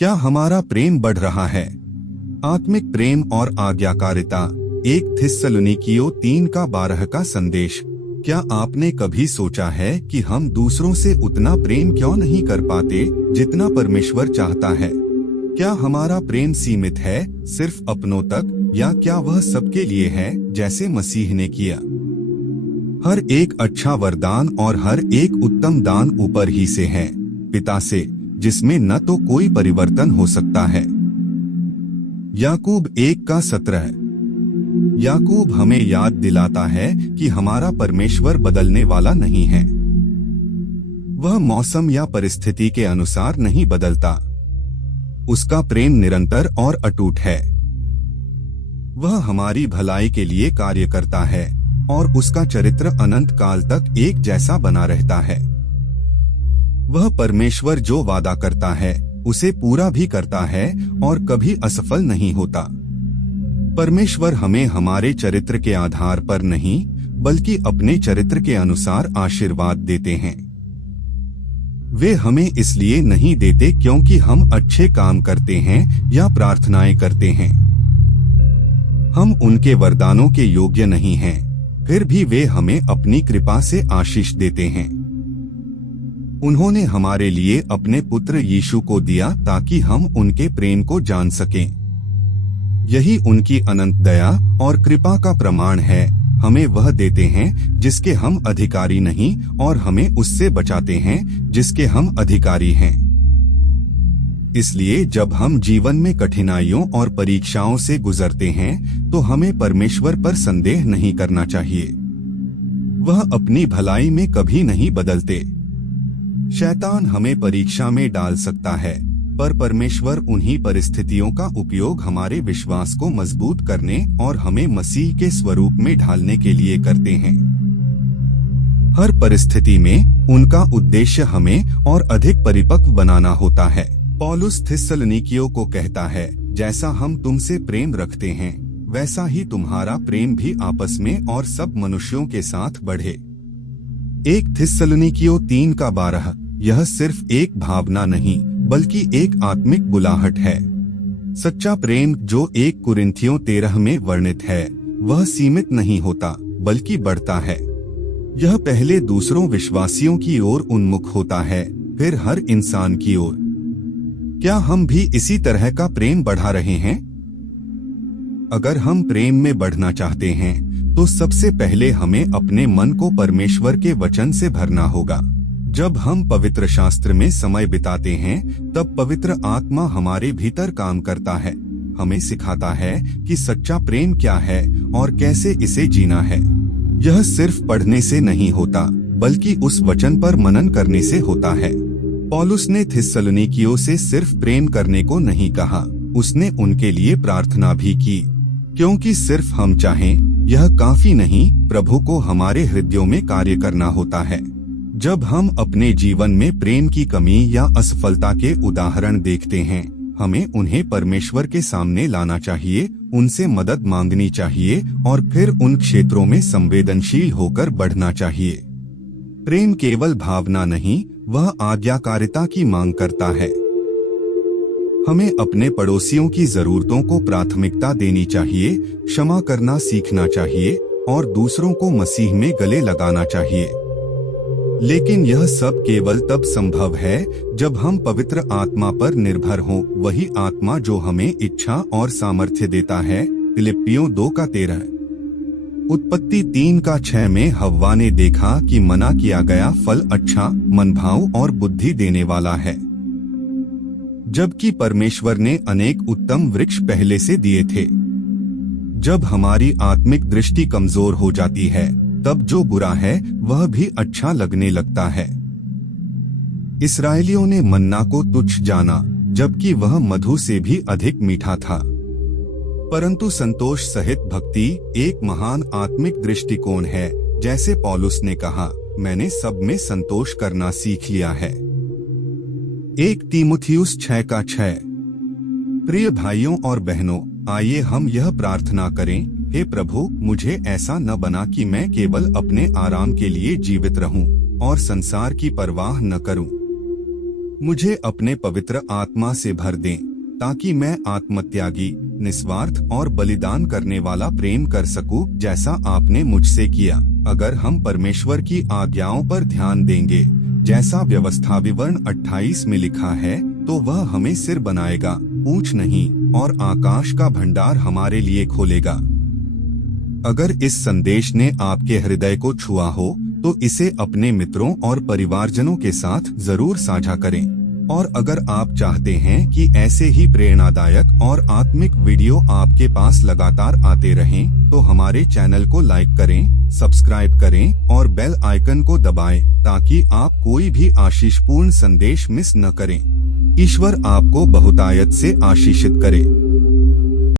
क्या हमारा प्रेम बढ़ रहा है? आत्मिक प्रेम और आज्ञाकारिता। 1 थिस्सलुनीकियों 3:12 का संदेश। क्या आपने कभी सोचा है कि हम दूसरों से उतना प्रेम क्यों नहीं कर पाते जितना परमेश्वर चाहता है? क्या हमारा प्रेम सीमित है सिर्फ अपनों तक, या क्या वह सबके लिए है जैसे मसीह ने किया? हर एक अच्छा वरदान और हर एक उत्तम दान ऊपर ही से है, पिता से, जिसमें न तो कोई परिवर्तन हो सकता है। याकूब 1:17। याकूब हमें याद दिलाता है कि हमारा परमेश्वर बदलने वाला नहीं है। वह मौसम या परिस्थिति के अनुसार नहीं बदलता। उसका प्रेम निरंतर और अटूट है। वह हमारी भलाई के लिए कार्य करता है और उसका चरित्र अनंत काल तक एक जैसा बना रहता है। वह परमेश्वर जो वादा करता है उसे पूरा भी करता है और कभी असफल नहीं होता। परमेश्वर हमें हमारे चरित्र के आधार पर नहीं, बल्कि अपने चरित्र के अनुसार आशीर्वाद देते हैं। वे हमें इसलिए नहीं देते क्योंकि हम अच्छे काम करते हैं या प्रार्थनाएं करते हैं। हम उनके वरदानों के योग्य नहीं हैं, फिर भी वे हमें अपनी कृपा से आशीष देते हैं। उन्होंने हमारे लिए अपने पुत्र यीशु को दिया ताकि हम उनके प्रेम को जान सकें। यही उनकी अनंत दया और कृपा का प्रमाण है। हमें वह देते हैं जिसके हम अधिकारी नहीं, और हमें उससे बचाते हैं जिसके हम अधिकारी हैं। इसलिए जब हम जीवन में कठिनाइयों और परीक्षाओं से गुजरते हैं तो हमें परमेश्वर पर संदेह नहीं करना चाहिए। वह अपनी भलाई में कभी नहीं बदलते। शैतान हमें परीक्षा में डाल सकता है, पर परमेश्वर उन्हीं परिस्थितियों का उपयोग हमारे विश्वास को मजबूत करने और हमें मसीह के स्वरूप में ढालने के लिए करते हैं। हर परिस्थिति में उनका उद्देश्य हमें और अधिक परिपक्व बनाना होता है। पौलुस थिस्सलुनीकियों को कहता है, जैसा हम तुमसे प्रेम रखते हैं वैसा ही तुम्हारा प्रेम भी आपस में और सब मनुष्यों के साथ बढ़े। 1 थिस्सलुनीकियों 3:12। यह सिर्फ एक भावना नहीं, बल्कि एक आत्मिक बुलाहट है। सच्चा प्रेम जो 1 कुरिन्थियों 13 में वर्णित है, वह सीमित नहीं होता बल्कि बढ़ता है। यह पहले दूसरों विश्वासियों की ओर उन्मुख होता है, फिर हर इंसान की ओर। क्या हम भी इसी तरह का प्रेम बढ़ा रहे हैं? अगर हम प्रेम में बढ़ना चाहते हैं तो सबसे पहले हमें अपने मन को परमेश्वर के वचन से भरना होगा। जब हम पवित्र शास्त्र में समय बिताते हैं तब पवित्र आत्मा हमारे भीतर काम करता है, हमें सिखाता है कि सच्चा प्रेम क्या है और कैसे इसे जीना है। यह सिर्फ पढ़ने से नहीं होता, बल्कि उस वचन पर मनन करने से होता है। पौलुस ने थिस्सलुनीकियों से सिर्फ प्रेम करने को नहीं कहा, उसने उनके लिए प्रार्थना भी की, क्योंकि सिर्फ हम चाहें यह काफी नहीं, प्रभु को हमारे हृदयों में कार्य करना होता है। जब हम अपने जीवन में प्रेम की कमी या असफलता के उदाहरण देखते हैं, हमें उन्हें परमेश्वर के सामने लाना चाहिए, उनसे मदद मांगनी चाहिए और फिर उन क्षेत्रों में संवेदनशील होकर बढ़ना चाहिए। प्रेम केवल भावना नहीं, वह आज्ञाकारिता की मांग करता है। हमें अपने पड़ोसियों की जरूरतों को प्राथमिकता देनी चाहिए, क्षमा करना सीखना चाहिए और दूसरों को मसीह में गले लगाना चाहिए। लेकिन यह सब केवल तब संभव है जब हम पवित्र आत्मा पर निर्भर हों, वही आत्मा जो हमें इच्छा और सामर्थ्य देता है। फिलिप्पियों 2:13। उत्पत्ति 3:6 में हव्वा ने देखा कि मना किया गया फल अच्छा, मनभाऊ और बुद्धि देने वाला है, जबकि परमेश्वर ने अनेक उत्तम वृक्ष पहले से दिए थे। जब हमारी आत्मिक दृष्टि कमजोर हो जाती है, तब जो बुरा है वह भी अच्छा लगने लगता है। इस्राएलियों ने मन्ना को तुच्छ जाना, जबकि वह मधु से भी अधिक मीठा था। परंतु संतोष सहित भक्ति एक महान आत्मिक दृष्टिकोण है। जैसे पौलुस ने कहा, मैंने सब में संतोष करना सीख लिया है। 1 तीमुथियुस 6:6। प्रिय भाइयों और बहनों, आइए हम यह प्रार्थना करें, हे प्रभु, मुझे ऐसा न बना कि मैं केवल अपने आराम के लिए जीवित रहूं और संसार की परवाह न करूं। मुझे अपने पवित्र आत्मा से भर दें, ताकि मैं आत्मत्यागी, निस्वार्थ और बलिदान करने वाला प्रेम कर सकूं, जैसा आपने मुझसे किया। अगर हम परमेश्वर की आज्ञाओं पर ध्यान देंगे, जैसा व्यवस्था विवरण 28 में लिखा है, तो वह हमें सिर बनाएगा, पूंछ नहीं, और आकाश का भंडार हमारे लिए खोलेगा। अगर इस संदेश ने आपके हृदय को छुआ हो, तो इसे अपने मित्रों और परिवारजनों के साथ जरूर साझा करें। और अगर आप चाहते हैं कि ऐसे ही प्रेरणादायक और आत्मिक वीडियो आपके पास लगातार आते रहें, तो हमारे चैनल को लाइक करें, सब्सक्राइब करें और बेल आइकन को दबाएं, ताकि आप कोई भी आशीषपूर्ण संदेश मिस न करें। ईश्वर आपको बहुतायत से आशीषित करे।